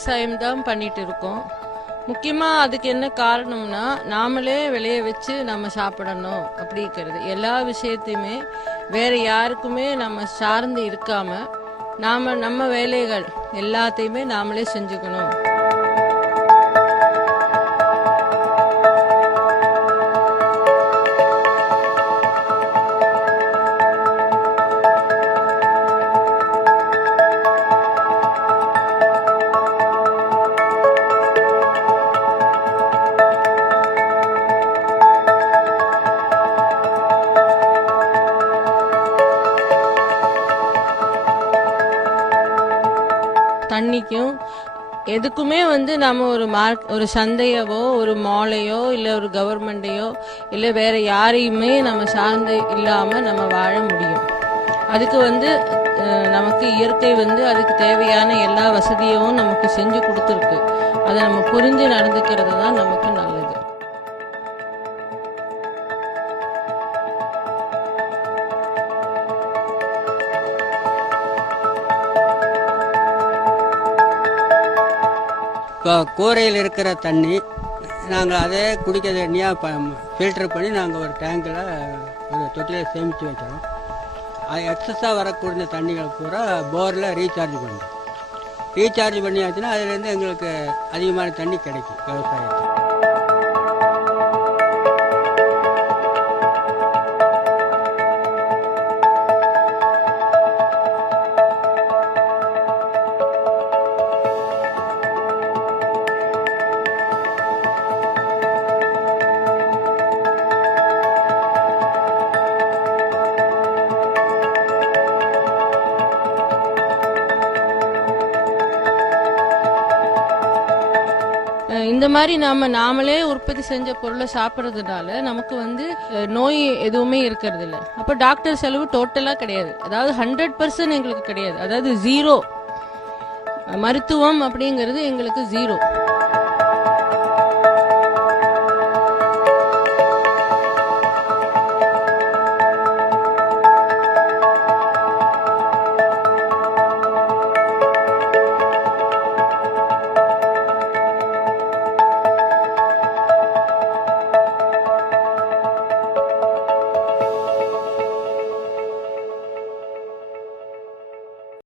விவசாயம் தான் பண்ணிட்டு இருக்கோம். முக்கியமாக அதுக்கு என்ன காரணம்னா, நாமளே விளைய வச்சு நம்ம சாப்பிடணும் அப்படிங்கிறது. எல்லா விஷயத்தையுமே வேற யாருக்குமே நம்ம சார்ந்து இருக்காம நம்ம வேலைகள் எல்லாத்தையுமே நாமளே செஞ்சுக்கணும். தண்ணிக்கும் எதுக்குமே நம்ம ஒரு சந்தையவோ ஒரு மாலையோ இல்லை ஒரு கவர்மெண்டையோ இல்லை வேற யாரையுமே நம்ம சார்ந்து இல்லாமல் நம்ம வாழ முடியும். அதுக்கு நமக்கு இயற்கை அதுக்கு தேவையான எல்லா வசதியும் நமக்கு செஞ்சு கொடுத்துருக்கு. அதை நம்ம புரிஞ்சு நடந்துக்கிறது தான் நமக்கு நல்லது. இப்போ கூரையில் இருக்கிற தண்ணி நாங்கள் அதே குடிக்கிற தண்ணியாக ஃபில்டர் பண்ணி நாங்கள் ஒரு டேங்கில் ஒரு தொட்டியில் சேமித்து வைக்கிறோம். அது எக்ஸஸாக வரக்கூடிய தண்ணிகள் பூரா போரில் ரீசார்ஜ் பண்ணுறோம். ரீசார்ஜ் பண்ணியாச்சுன்னா அதுலேருந்து எங்களுக்கு அதிகமான தண்ணி கிடைக்கும் விவசாயத்துக்கு. இந்த மாதிரி நாமளே உற்பத்தி செஞ்ச பொருளை சாப்பிட்றதுனால நமக்கு நோய் எதுவுமே இருக்கிறது இல்லை. அப்போ டாக்டர் செலவு டோட்டலா கிடையாது. அதாவது 100% எங்களுக்கு கிடையாது. அதாவது 0 மருத்துவம் அப்படிங்கிறது எங்களுக்கு 0.